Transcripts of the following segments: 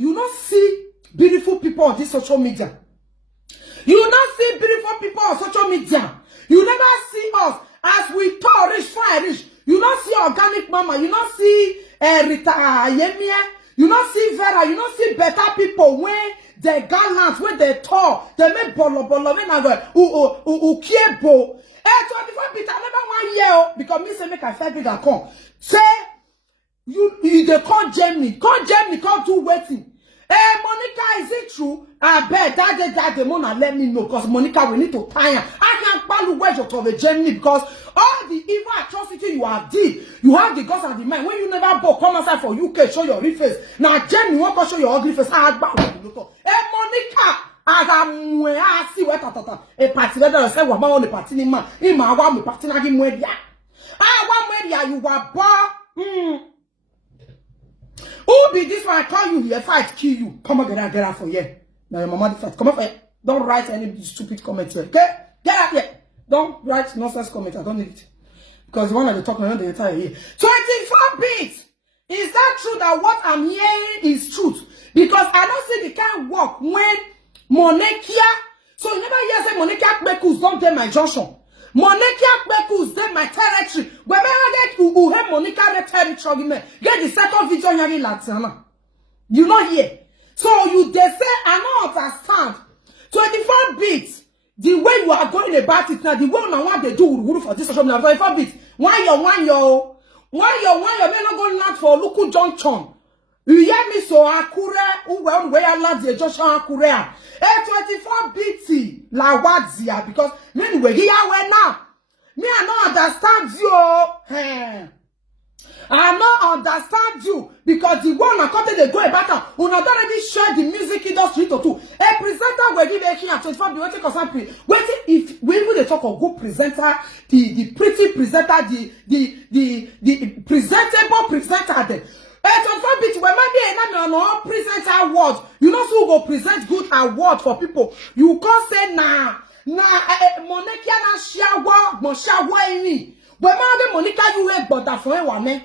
you not see beautiful people on this social media. You not see beautiful people on social media. You never see us as we talk rich, fire rich. You not see organic mama. You not see Rita Yemie. You not see Vera. You not see better people when they gallant, when they talk, they make bolo when I go kiebo. 24 bit I never 1 year because me say make I 5 bit I come. Say you they call Germany, come do waiting. Monica, is it true? I bet that the Mona let me know because Monica we need to tie her. I can't follow where you to the Germany because all the evil atrocity you have did, you have the guts and the mind. When you never bought, come outside for UK, show your real face. Now Germany won't show your ugly face. Monica, I see what a party letter say what my only party in my one party na him where ya. I want where you were born. Who be this one? I call you here, fight, kill you. Come on, get out for you. Now your mama fight. Come on, fight. Don't write any stupid comments here. Okay? Get out here. Don't write nonsense comments. I don't need it. Because the one that they talk around the entire year. 24 bits. Is that true that what I'm hearing is truth? Because I don't see the kind of work when Monekia. So you never hear say Monekia Bekus don't take my junction. Monekia Bekus take my territory. Whenever I get who have Monica territory, get the second video in Latina. You not hear. So you they say I don't understand. 24 bits. The way you are going about it now, the way I want they do for this social media 24 bits. One year, may not go not for local junction. You hear me so akure uwe where land the Joshua akure. 24 BT la wadzia because me we here we now. Me I not understand you. I not understand you because the one I content they go about we not already share the music industry to two. A presenter will give here 24 be waiting for something. Waiting if we even they talk of good presenter, the pretty presenter, the presentable presenter there. 24 bit when maybe no presenter award. You know so go present good award for people. You can't say Monica na shawa, mo shawa any. When Monica you work but that for one man.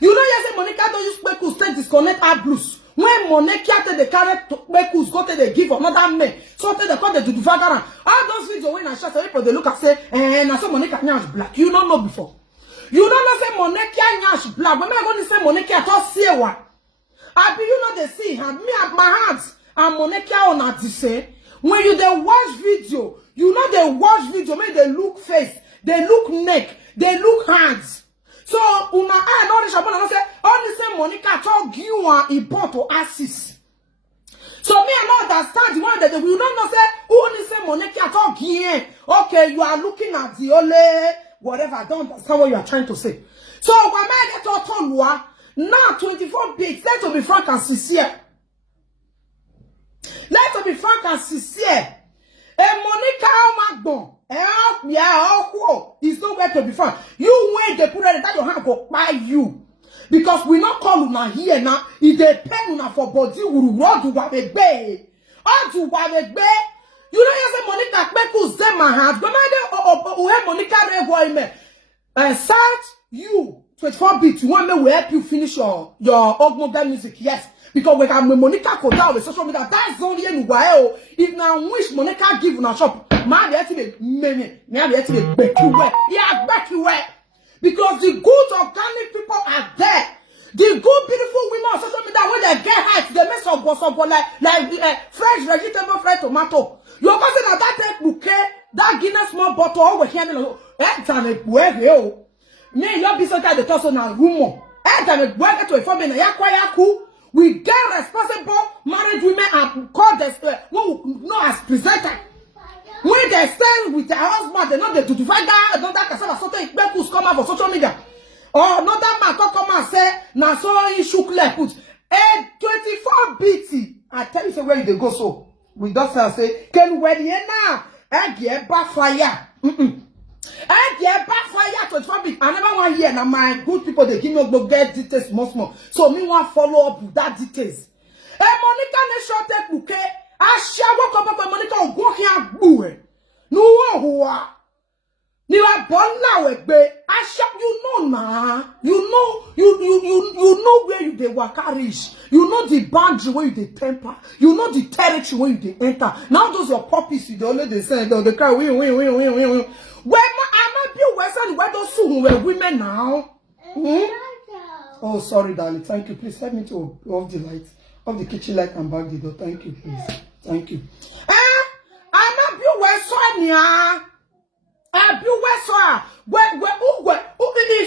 You know you say Monica don't use Bekus take disconnect our blues. When Monica take the carrot Bekus go to the give another man. So take the call the do vagara. All those videos when I shot people they look and say na so Monica is black. You don't know before. You don't know say Monica nyash black. When I going to say Monica just say what? I be you know they see hand me at my hands and Monica on at the same. When you they watch video, you know they watch video, make they look face, they look neck, they look hands. So una I know the shabon say only say Monica talk you are important to assist. So me I don't understand the one that we don't know say only say Monica talk here. Okay, you are looking at the only whatever. I don't understand what you are trying to say. So when I get to turn now 24 bits, let's be frank and sincere. Let's be frank and sincere. And Monica Magbon, is nowhere to be found. You wait the put that your hand go by you. Because we not call una here now. If they pay una for body, we will do what they pay. All do what they pay. You know, you say Monica Bekus them my hands. But I Monica Revoime. Search you 24 bits. You want me to help you finish your Ogmoga music? Yes. Because we can Monica Koda with social media. That is only in while. If now wish Monica give una shop, man, actually back you where. Yeah, back you where. Because the good organic people are there. The good beautiful women on social media when they get height, they make some like fresh vegetable, fresh tomato. You can say that take bouquet, that Guinness small bottle over here. Me you be so that the torso na rumor. To inform me na yakwayaku. We get responsible married women and call this no as presenter. When they stay with their husband, they know they do divide that another cassava something Bekus come out for social media. Or another man come and say, na so he shook left put 24 BT. I tell you say where they go so. We just say, can we now? I get backfire. I get backfire 24 BT. I never want to hear now my good people they give me go get details more. So me want follow up with that details. Monica ne short take bouquet. I shall walk up Monica go here boo. No You are born now, I shop, you know now. You know where you they waka reach. You know the boundary where you they temper. You know the territory where you they enter. Now those your puppies, you don't let they say, they cry, win. Where I'm not be western, where those who were women now. Oh, sorry, darling. Thank you. Please help me to off the light, off the kitchen light and back the door. Thank you, please. Thank you. I'm not be western, yeah. If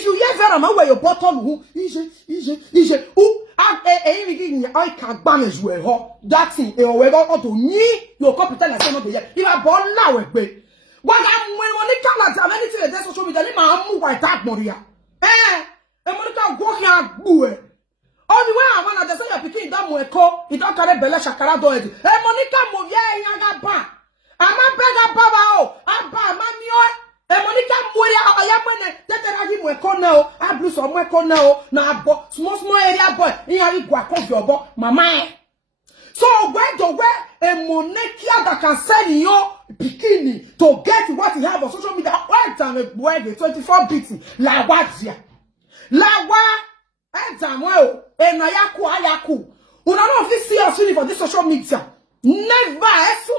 you hear very much where your bottom who I can't manage where that's it. Or got to me your capital and some of the year. If I born now, what I'm when it comes to anything that's social media, I'm move by that Moria. And when it comes go here, boo. Only when I want to say you're picking that Moeko, you don't carry Bella Shakara do it. And Monica Movia, young bar. I'm a beggar baba, I'm a man. E Monica Moria, I am when that I give now. I blew some more now. Now, small area boy. You have guac your boy, mama. So, where to wear a Monekia that can send your bikini to get what you have on social media? One time a boy, the 24 bits, La Wazia. La Wa, and Samuel, and Ayaku. When I don't see us for this social media. Never, as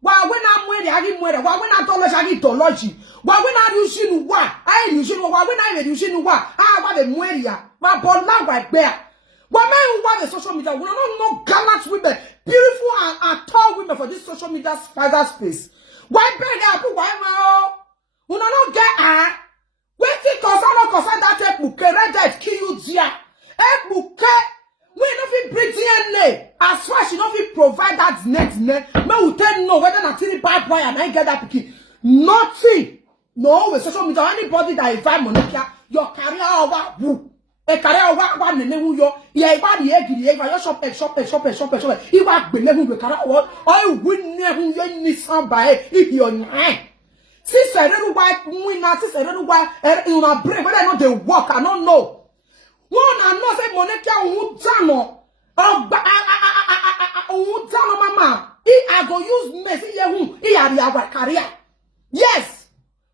why when I'm wearing, I didn't wear. Why when I don't I need theology? Why when I using what? I using why when I using what? I want a mueria. My born now right there. Why men who want the social media? We don't know gallant women, beautiful and tall women for this social media spider space. Why beg up? Why now? We don't get waiting concern that book. Red kill you dear. Book. We don't feel bring DNA. As far as you don't feel provide that next me will tell no whether not any bad boy and I get that picky. Nothing. No, with social media, anybody that invite Monica, your career over who. A career over one and who you're the egg, you shop. You are believing the career what I wouldn't never need somebody if you're nine. Since I don't know why we not since I don't know why you are brave, whether or not they work, I don't know. One and not say Monica who dano. Oh, mama. I go use Messi who he had our career. Yes.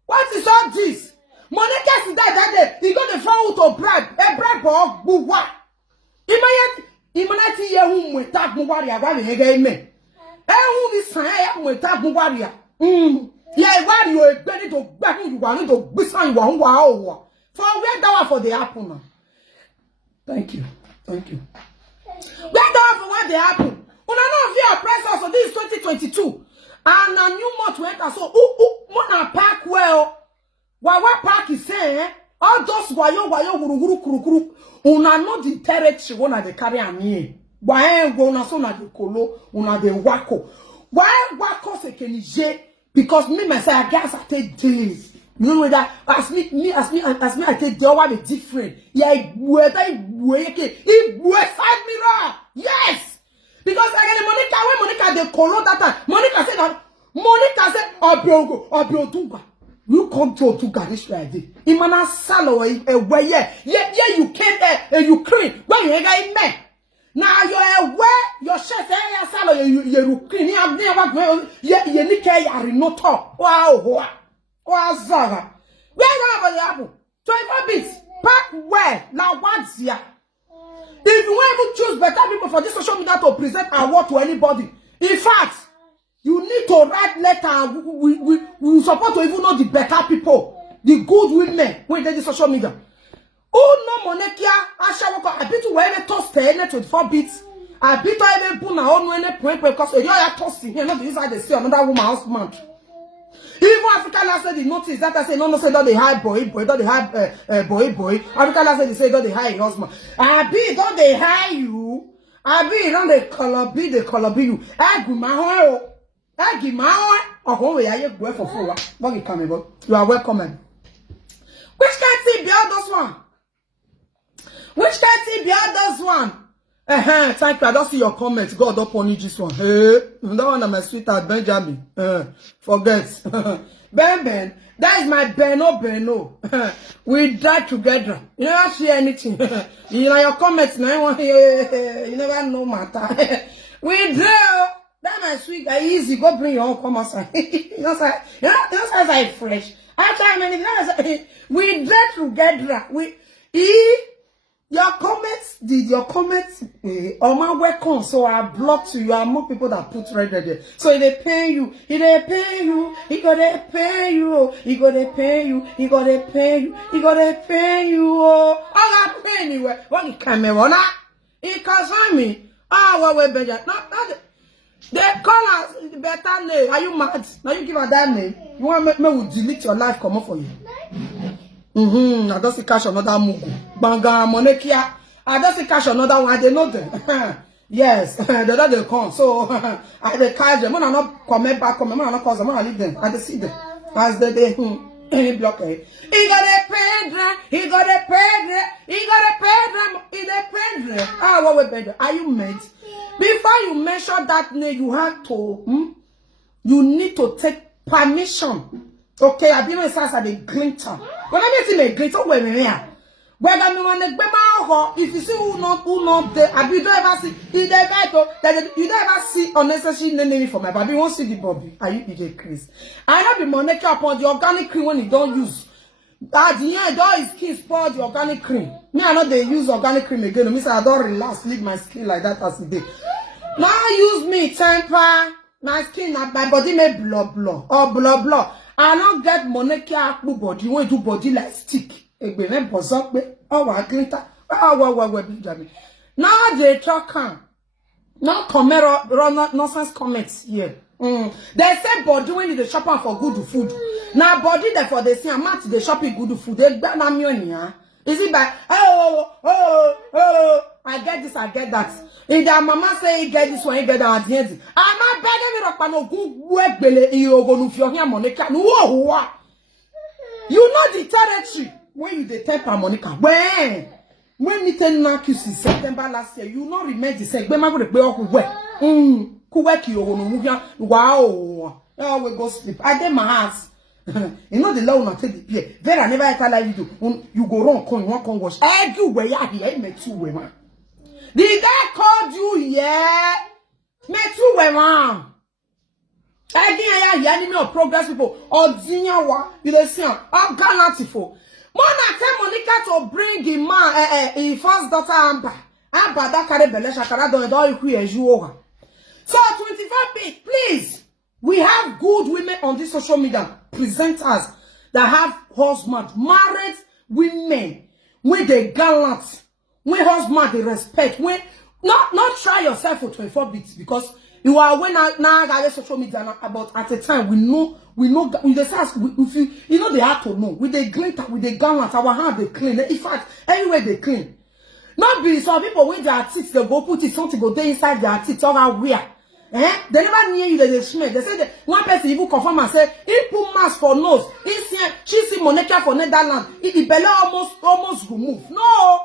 What is all this? Monica is that day. He got the phone to bribe. A bribe or buwa. Imanati whom we tag Muwaria while he gave me. Who is saying we tag Muwaria? Yeah, why you are ready to back you want to be some one wow. For where down for the apple now. Thank you. Where down for what they happen? When I know if you press us, so this is 2022. And a new month went so Mona park well. What park is saying? All those wayo kuru. Una know the territory one they carry a me. Why go so na the colo, una de wako. Why wako se kenije? Because me myself I guess I take days. You know that as me I take the one is different. Yeah, whether it side mirror. Yes. Because again Monica they call that time. Monica said Obioduga. You come to Garish ready. Imana salo where yeah you came there and you clean. Where you ain't met. Now you're aware your chef salo you clean. You have never you need to no talk. Wow. Zaga. Where are the apple? 24 bits. Pack where? Now what's here? If you want to choose better people for this social media to present award to anybody, in fact, you need to write letter. We support to even know the better people, the good women when they do social media. Oh no, Monekia, I shall work. I bet you where they toss 24 bits. I bet you even put my own any point because you are tossing here. Not inside the see another woman house man. Even African last said the notice that I say no say don't they hide boy, don't they hide boy. African last said they say don't they hide husband. I be don't they hide you. I be don't they color be you. I go my oh we are you go for full. Don't you come about. You are welcome. Which can't see be all those one? Which can't see be all those one? Thank you. I don't see your comments. God don't punish this one. Hey, that one is my sweetheart Benjamin. Forget. Ben. That is my Beno. We die together. You never see anything. You know your comments now. You never know matter. We do. That my sweet guy easy. Go bring your own comments. You know, I fresh. We dread together. Your comments, on my welcome, so I blocked you. You are more people that put red there. So if they pay you, he gotta pay you, he gotta pay you, oh, I got pay anywhere. What you can me wanna? It cause me. What we better? Not they call us the better name. Are you mad? Now you give her that name. You want me will delete your life, come up for you. I don't see cash another mugu. Banga Monekia. I don't see cash another one. They know them. Yes, they come. So I they catch them. When I not come back, when I not cause them, when I leave them, I see them. As they block it. He got a pedra. Ah, what we better? Are you mad? Before you mention that name, you have to. You need to take permission. Okay, I didn't say the glinter. When I see a glitter, where me here? Whether me want to be my if you see who not there, I be ever see. You never see unnecessary name for my baby. You won't see the Bobby. Are you DJ Chris? I have the money upon the organic cream when you don't use. At the end, all his skin spoil the organic cream. Me, I know they use organic cream again. Me say I don't relax, leave my skin like that as it is. Now use me temper. My skin, my body may blah. I don't get money body. You want to do body like stick. Now they talk. Now comment nonsense comments here. They say body when they shop for good food. Now body therefore they say I'm not they shopping good food. They buy my money. Is it by I get this, I get that. If their mama say you get this one, you get that at the end. I'm not begging me to no good work bele you go no fear Monica. No, you know the territory when you dey temper Monica. When you tell Marcus in September last year, you not remember the same. When I go to play off work, who work you go no wow. Oh, we go sleep. I get my house. You know the law not take the pay. Very never tell you do. You go wrong, come one come wash. Everywhere you here, me too, women. Did they call you yeah? Me too, women. I think I hear progress people. Or Zinyawa, you dey see am. I'm galantiful. Mona tell Monica to bring the man, his first daughter Amber. Amber that carry belle shakara don't you. So 25 bit, please. We have good women on this social media presenters that have husband, married women, when they gallant, when husband they respect, when not try yourself for 24 bits because you are when now guys social media about at a time we know we just ask if you know they have to know with the glitter with the gallant our hand they clean. In fact, anywhere they clean. Not be some people with their teeth they go put it something go there inside their teeth or wear. They never near you they smell. They say that one person even confirm and say he put mask for nose. She see Monica for Netherlands. The belly almost remove. No,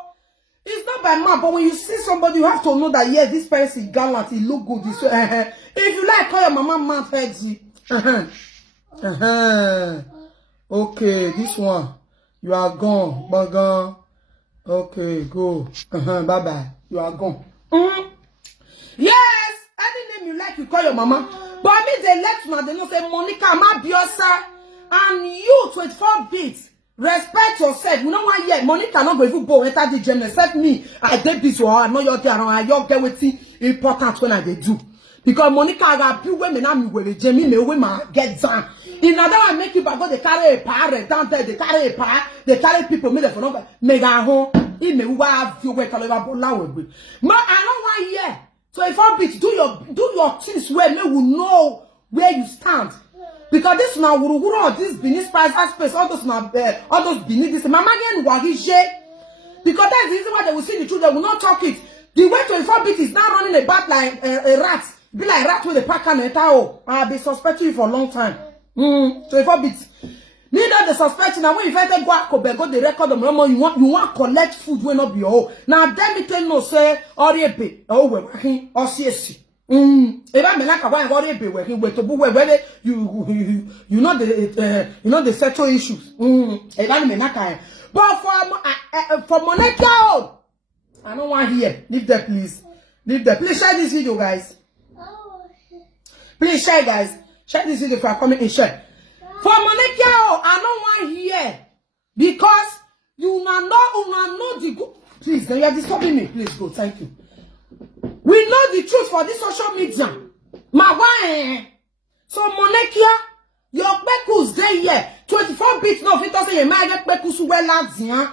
it's not by mouth. But when you see somebody, you have to know that yes, this person is gallant. He look good. This if you like, call your mama mouth headsy. Okay, this one you are gone, gone. Okay, go. Bye bye. You are gone. Yes. Any name you like, you call your mama. But me, they let me, they don't say, Monica, ma biosa. And you, 24 bits, respect yourself. You know why yet? Monica not going to go enter the gym, except me. I did this one. I know you're there. I don't get what important when I do. Because Monica, I got few women, I'm with the gym, me, women get down. In other one, make you go, they carry a parrot down there, they carry a par, they carry people, me, for number, mega home. He may have you work a little bit. Ma, I don't want here. So if I bitch, do your things where me will know where you stand. Because this now this beneath price space, all those beneath this. Mama again wagije. Because that's the reason why they will see the truth, they will not talk it. The way 24 bit is now running about like a rat. Be like rat with a pack and a towel. I'll be suspecting you for a long time. 24 bits. Neither the suspect now when you find go the record of you want collect food will not be all. Now them it no say or be oh we working or CSC. If I like a or be working with to whether you know the sexual issues. If I mean that but for Monica, I don't want here. Leave that please. Leave that. Please share this video, guys. Please share, guys. Share this video for coming and share. For Monekia, I don't want here. Because you know the good. Please, then you are disturbing me. Please go. Thank you. We know the truth for this social media. My why? So Monekia, your pekus day here. 24 bits no fit say you might get pekus well lads na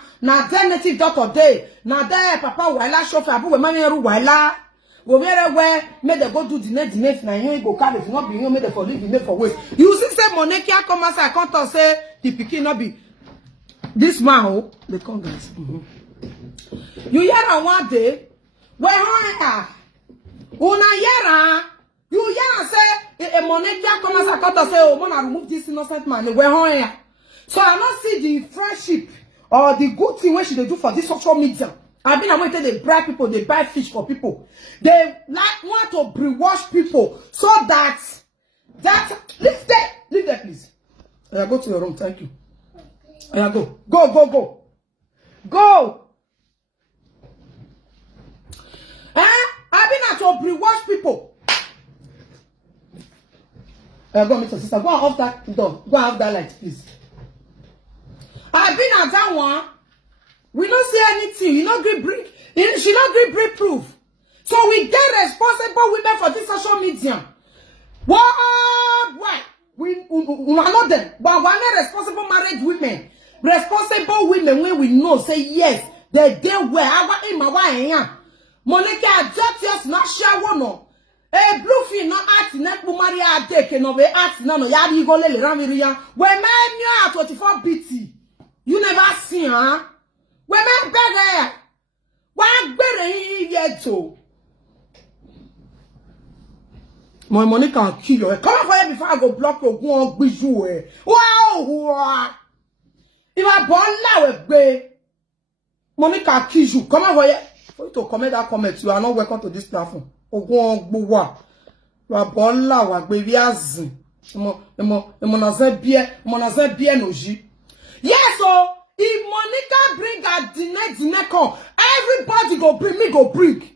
there native doctor day. Na there papa wala chauffeur abu we mami ru wala. Go very well, make them go do the net na you go carry if not be you make them for leave make for waste. You see say Monekia come as I can't say the pikin not be this man oh the Congress. You hear one day where una yara you hear say a Monekia come as I can't say oh man I remove this innocent man where so I not see the friendship or the good thing what should they do for this social media. I've been awaiting they bribe people, they buy fish for people. They like want to brainwash people so that leave there please. Go to your room, thank you. Go. I've been to brainwash people. Go meet your sister. Go off that door. Go off that light, please. I've been at that one. We don't see anything. You not agree bring. She not agree bring proof. So we get responsible women for this social media. What? We are not them, but we are not responsible married women. Responsible women when we know say yes, they where our in my way. Monica just not share no. Bluefin not act net Maria take no be act no yadi go le ramiria. When man you are 24 BT. You never see huh? When man better. Why better yet to? My money can kill you. Come on before I go block your go on with you. Wow! If I born now, money can kill you. Come on here. For you to comment that comment, you are not welcome to this platform. Oh, go on, go. You are born now, baby. As yes, so if Monica bring her dinner come, everybody go bring me go bring.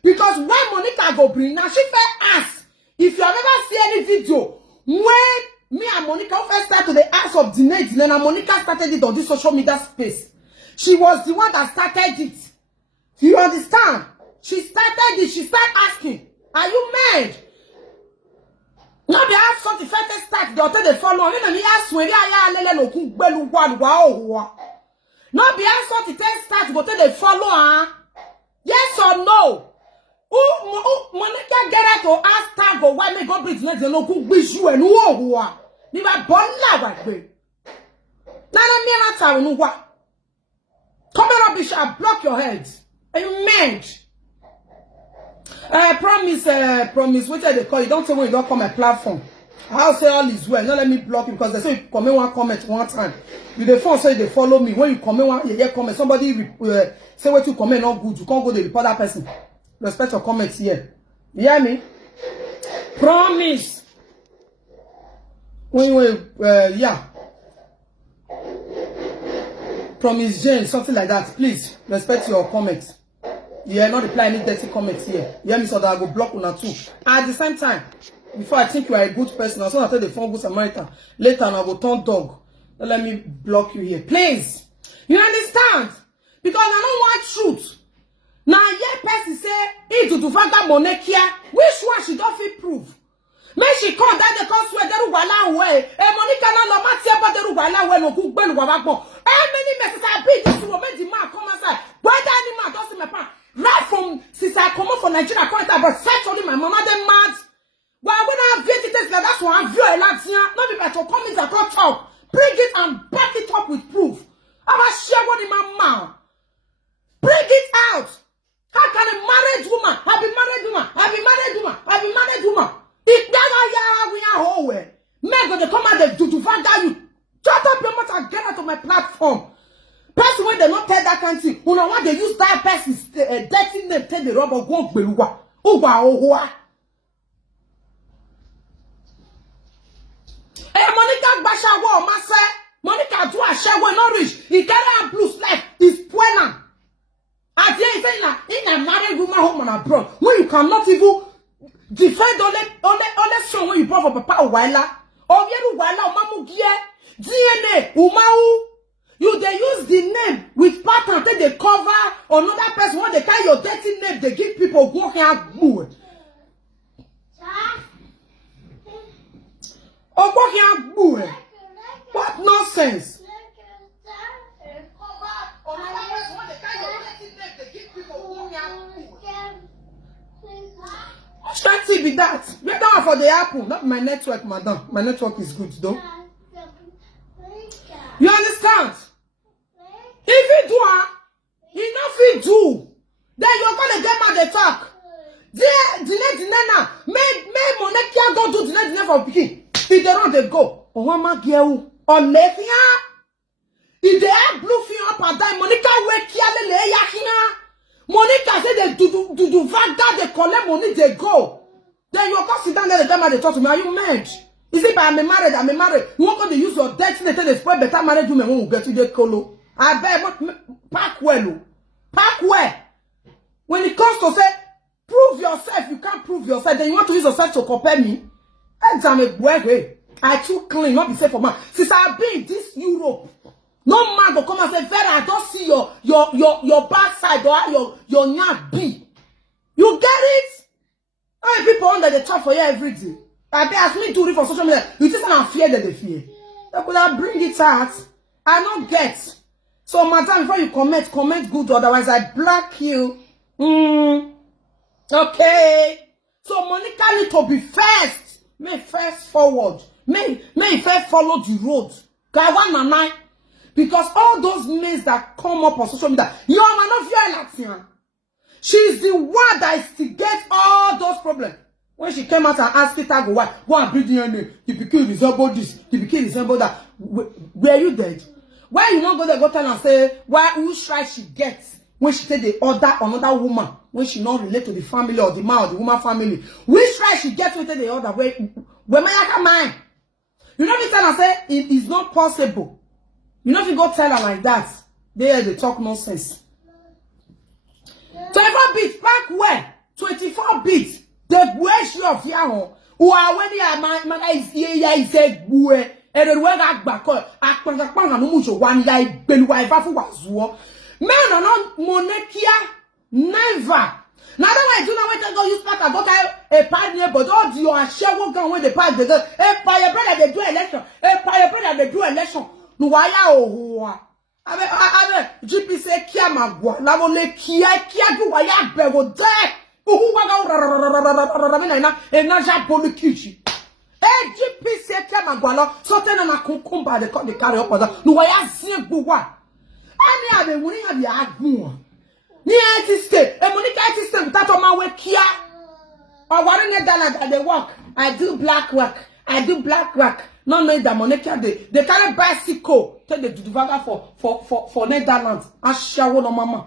Because when Monica go bring, now she fair ask. If you have ever seen any video when me and Monica first started the ask of dinner, and Monica started it on this social media space. She was the one that started it. You understand? She started it. She started asking, are you mad? Now they have something first start. They follow. You know, me ask when no cook belu one wow. Now be asked something first start. But they follow. Yes or no? Monica get out to ask tag or why me go bridge no cook you and who. Ni ba bon la wa gbe. Na me na ta no wa. Come on, rubbish, I block your head. Amen. Promise, what they call you? Don't say when you don't come a platform. I'll say all is well. Not let me block you because they say you comment one comment one time. You the phone say they follow me. When you comment one, you get comment. Somebody say what you comment not good. You can't go to report that person. Respect your comments here. You hear me? Promise. When you yeah. Promise Jane, something like that. Please respect your comments. Yeah, not reply any dirty comments here. You hear me? So that I go block una too. At the same time, before I think you are a good person, I saw I tell the phone good Samaritan. Later, I will turn dog. Don't let me block you here. Please. You understand? Because I don't want truth. Now, yeah, person say, into to find that Monekia, which one she don't feel proof? May she come that they come swear they wala way. Monica na no matter about the wala way no cook belu wabakbo. Many messages I beat this woman the man come outside. Brother any man don't see my pan. Right from since I come up from Nigeria, I but search only my mama them mad. Well, when I have visitors like that's why I view a lot here. Not be better come in the talk. Bring it and back it up with proof. I will share what in my mouth. Bring it out. How can a married woman? I be married woman. It never we are whole way. Men go to come out to find out you. Shut up your mouth and get out of my platform. Person when they not tell that kind of thing, you know what they use that person's dirty name, tell the rubber go beluwa. Monica Basha wo massa. Monica do a share when not rich. He carry a blue slide. He's poignant. At the end, in a married woman home on abroad, when you cannot even defend only son when you brought for papa while Obieru wala umamu gie. DNA umau. You they use the name with pattern till they cover another person. When they carry your dirty name, they give people walking out good. Oh, walking out good. What nonsense? What strategy be that? Get down for the apple. Not my network, madam. My network is good though. You understand? If you do, enough you do. Then you're gonna get mad at talk. May Monekia go do dinner for picking. If they don't, they go. Oh, my girl. On Lefia. If they have blue fin up and down, Monica wake Kiale Yakia. Monica said they do vaga, they collect money, they go. Then you're going to sit down there, they talk to me. Are you mad? Is it by I'm married? You want to use your debt to spoil better marriage women who will get to the colo. I bet pack well. Pack well. When it comes to say, prove yourself, you can't prove yourself, then you want to use yourself to compare me. I too clean, not be safe for man. Since I've been in this Europe, no man will come and say, Vera, I don't see your backside or your nyah B. You get it? How many people under the top for you every day? I ask me to read for social media. You just not fear that they fear. They could have bring it out. I don't get. So, madam, before you comment good. Otherwise, I block you. Okay. So, Monica need to be first. May first forward. May first follow the road. Because all those names that come up on social media, your man not fear like she's the one that instigates all those problems. When she came out and asked Peter, go and bring the name. The pikin resemble this. The pikin resemble that. Were you dead? Why you not go there, go tell and say, who strike she gets when she take the order another woman, when she not relate to the family or the man or the woman family? Which strike she gets when take the order? Where my mine? You know, tell and say, it is not possible. You know, if you go tell her like that, they talk nonsense. 24 bits, back where? 24 bits. The ratio of Yahoo, who are when my is here, is a bue, and the way I back up, I can't no one guy, Ben wife was war. Men are not Monekia, never. Now that way, do not wait to go use part of a partner, but all the your share will go with the part they go. A fire brother, they do election. A fire brother, they do election. No, why oh, I GP say Kiamagua, Lavole Kia, do why I bevel there. Who and not Polikichi. GP say Kiamagua, so then I'm a cucumber, the carry up other. No, I see a boua. I have been winning at the Agua. Near state, a Monica system that on my way Kia. Or one in that they work. I do black work. Not made that Monica they carry bicycle. Take the Duvaga for Netherlands. I shower no mama.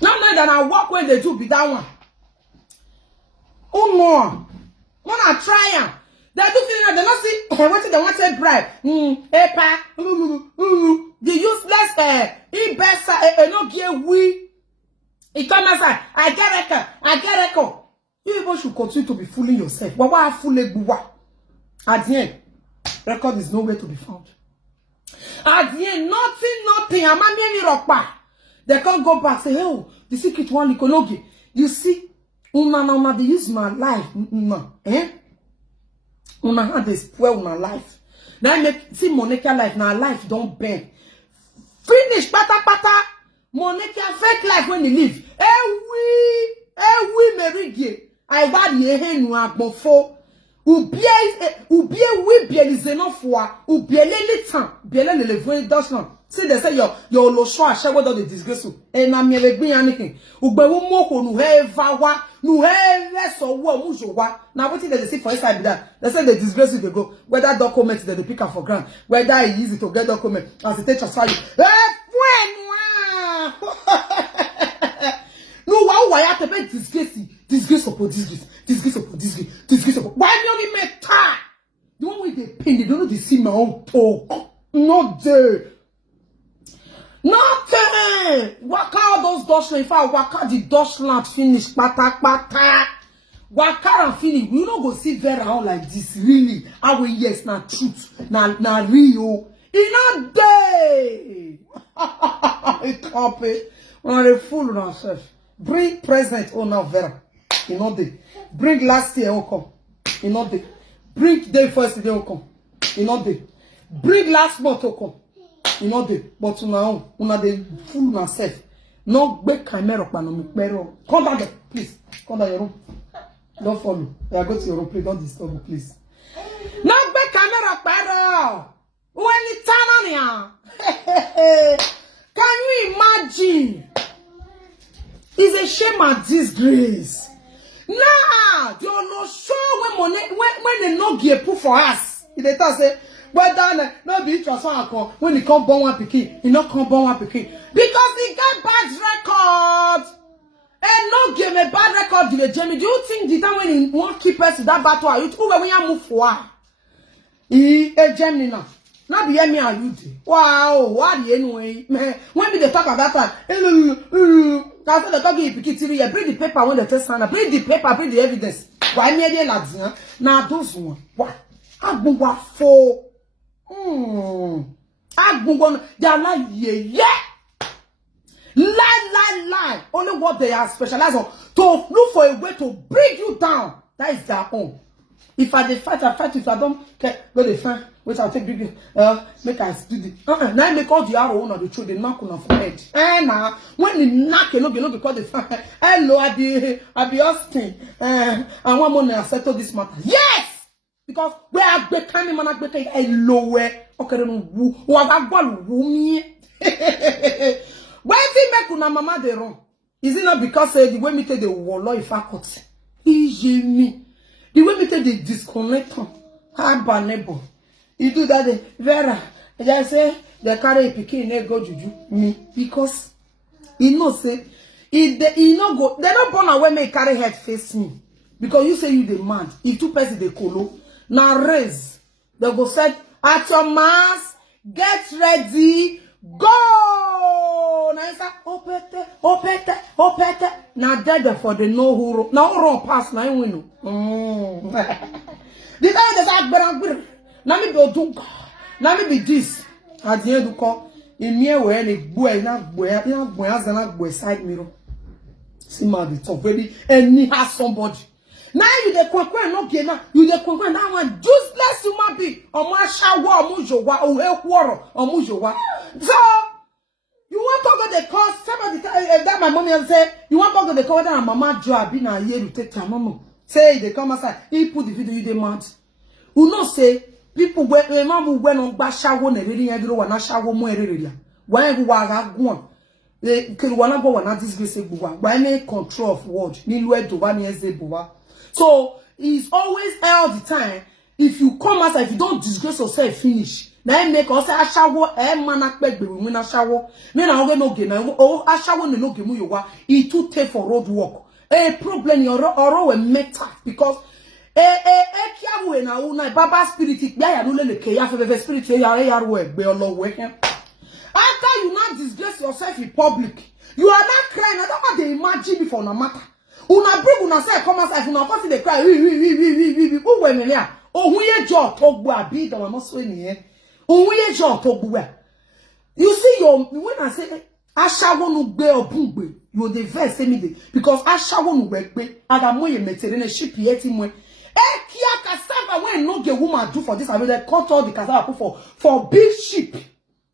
Not more than I walk when they do be that one. Oh more. When I try them. They do feeling that they not see they want to bribe. The useless no give we. It come outside. I get it. You people should continue to be fooling yourself. Why fool at the end, record is nowhere to be found. At the end, nothing. I'm a rock. They can't go back say, oh, the secret one Nikologi. You see, una they use my life. Una had they spoil my life. Now I make see Monica life. Now life don't bend. Finish pata. Monica fake life when you live. We Mary I bad ye hen wa bonfo. Ubie we bielizenofwa. Ubiele litan. Biele le voin doshan. See they say your lo show share what the disgrace. And na me le gbin anything. Ugbe wo moko nu heva wa. Nu he so wo mujo wa. Now what they see for inside that. They say the disgrace they go. Whether documents they pick up for grant. Whether it's easy to get document. As they take transfer you. No, why have to be disgrace upon disgrace upon. Why don't you make time? The one with the pain, they don't know they see my own talk. Not there. Nothing. Work out those Dutchland. If I work out the Dutchland finish, pata. Wakara feeling, we don't go see Vera on like this, really. I will, yes, na truth, na real. In a day, it can't pay. When I fool on ourselves, bring present on now Vera, in all day. Bring last year, come, in all day. Bring day first day, come, in all day. Bring last month, come, in all day. But now, una dey fool on ourselves. No big camera, come down there, please. Come down your room. Don't follow. Yeah, go to your room, please. Don't disturb me, please. No big camera, pero. When you turn on here, can you imagine? It's a shame and disgrace. Nah, you no show when money when they no give proof for us. They tell say, well done, no be transfer when he come born one pikin, he not come born one pikin because he got bad record. And no give a bad record to the Jamie. Do you think the time when he won't keep us to that battle, you two when you move for? He a Jamie now. Now be me and you do. Wow, what the anyway? When we they talk about that, after the talking you bring the paper when the test sign, bring the paper, bring the evidence. Why me they lads? Now those one. What? Agbungwa for. Agbungwa. They are like yeah. Lie. Only what they are specialized on to look for a way to bring you down. That is their own. If I fight, I fight. If I don't care, go they fight. Which I'll take big make us do the now I make all the arrow on the children knock on the head. And when the knock you know because they fight. Hello, I be asking. And one money I settle this matter. Yes! Because we are great time man I great hello where okay no woo me. Why did make una mama dey wrong? Is it not because the way me take the wallow if I cut? Me. The way me take the disconnect hard neighbor. You do that, Vera. I say they carry a pikin they go juju me because you know say he no go. They don't born away me carry head face me because you say you the man. If two person they colo now raise they go say at your mass get ready go. Now it's opete. Now dead for the no who now run pass now you win. The guy that's like na me be do na me be this at the end call in me where the boy na boy as na boy side mirror see ma the top very any has somebody now you the kwakwa no get now you the kwakwa that one useless human being omo ashawo omo jowa o ekworo omo jowa so you want to go the call somebody that my mommy say you want to go the call that mama jo abi na here to take time no say they come outside he put the video you dey mad who no say people when mama when on gba shawo na really yedro wa na shawo mo erereria why who wa ga gun ke wa na go wa na disgrace gbuwa why make control of word ni lu edo ba ni eze buwa so it's always all the time if you come outside if you don't disgrace yourself finish na make us ashawo mana pegbe we na shawo me na oge no ge na o ashawo no ge mu yo wa it too take for road work a problem your oro we matter because kiawe na una baba spirit gba ya no le ke ya fe spirit ya ro egbe olowo after you not disgrace yourself in public you are not crying I don't want to imagine before no matter una bring una say come outside una come dey cry who we me here ohun ye jo to gbo abi da mo so ni ohun ye jo to gbo you see your when I say ashawo no gbe obungbe you dey vex say me dey because ashawo no gbe adamoye metere na ship yeti mo kia cassava when no get woman do for this I mean they cut all the cassava for big sheep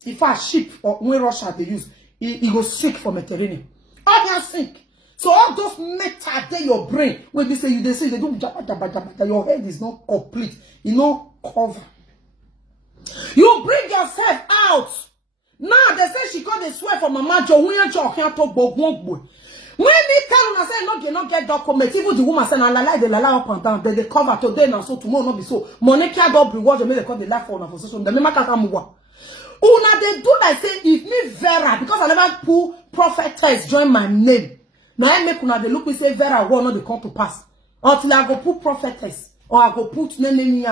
if a sheep or when Russia they use it go sick for Mediterranean all they sick so all those metal they your brain when they say you they say they don't jabba your head is not complete you know cover you bring yourself out now they say she called the swear for mama jo when you can't talk boy when me tell una say not get document even the woman say na lie they lie up and down they cover today now so tomorrow not be so money can't double reward they make they call the life for una for social they make come una they do like say if me Vera because I never put prophetess join my name now I make una they look me say Vera will not they come to pass until I go put prophetess or I go put name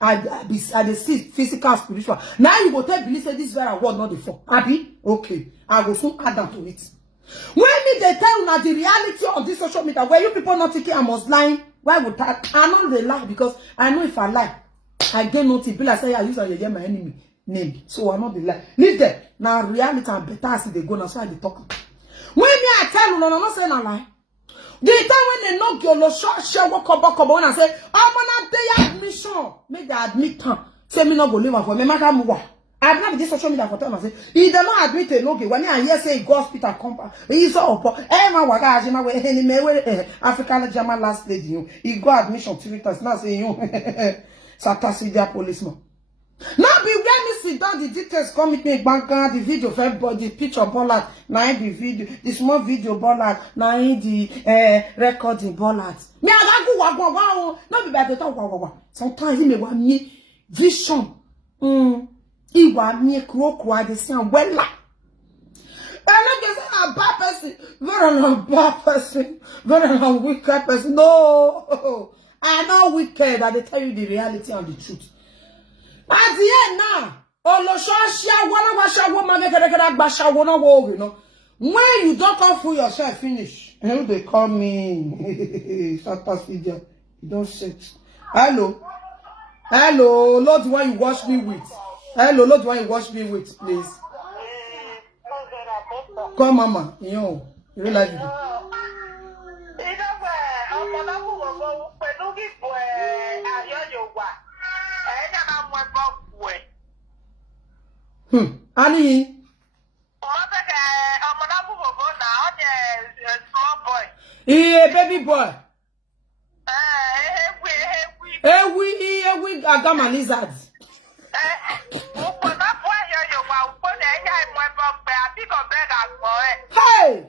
I the see physical spiritual now you go tell believe say this Vera will not the fall abi okay I go soon add that to it. When me they tell you the reality of this social media where you people not thinking I must lie Why would I not they lie? Because I know if I lie, I get nothing. People say I use my enemy name. So I not the lie. Leave them. Now reality and better as they go. Now so I they talk. When me I tell you, no, not saying a lie. The time when they knock your share walk up when I say, I'm gonna day admission. Make the admit her. Say me not go live for me. Make her move. I've not this social media for time. I say, he does not admit it. Okay, when I hear say go hospital come, he's all up. Everyone wagaji my way. Any African German last lady you. He go admission 3 times. Now say you, Satasidia policeman. Now be when me sit down the details come with me banker the video for everybody picture ballad now the video the small video ballad now the recording ballad. Me I go wow no be by the talk wow. Sometimes he may want me vision. He want me crow the sound well. I don't get a bad person, very not bad person, very not wicked person. No, I know wicked. I tell you the reality and the truth. At the end now, when you don't come for yourself, finish. And they call me you don't sit. Hello. Hello, Lord, why you wash me with? Hello, Lord, why you wash me with, please? Come, Mama. You realize it. Annie. Yeah, baby boy. We agama lizards. Hey!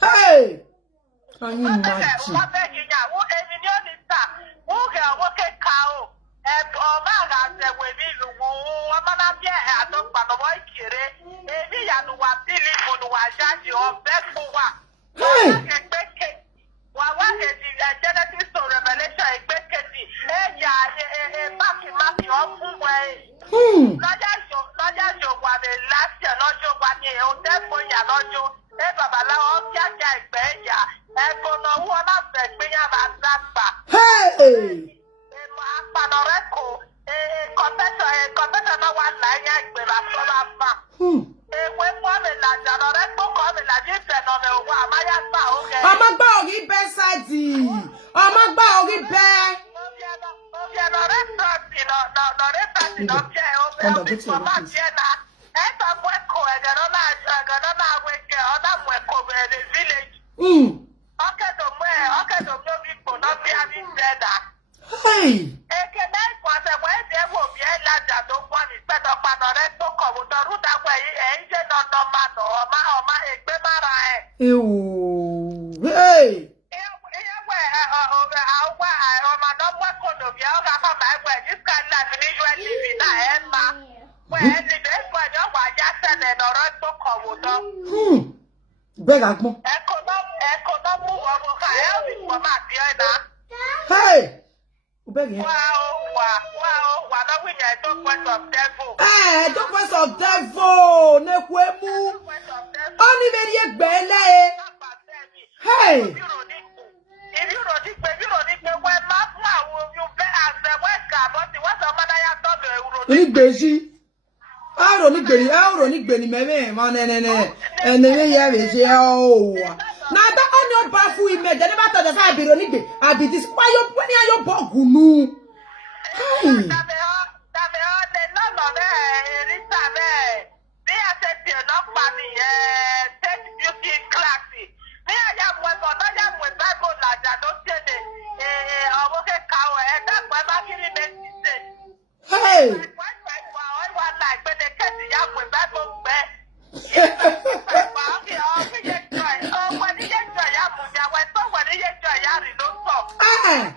Hey! Can you imagine? Hey! Doctors of devil, Nekwemu. Only very belle. Hey! Ni beji. I don't need me, man, and then ya beji oh. Now that on your bafu image, they never thought that I be this. Why you when you your bogunu? Hey. Hey. Eh.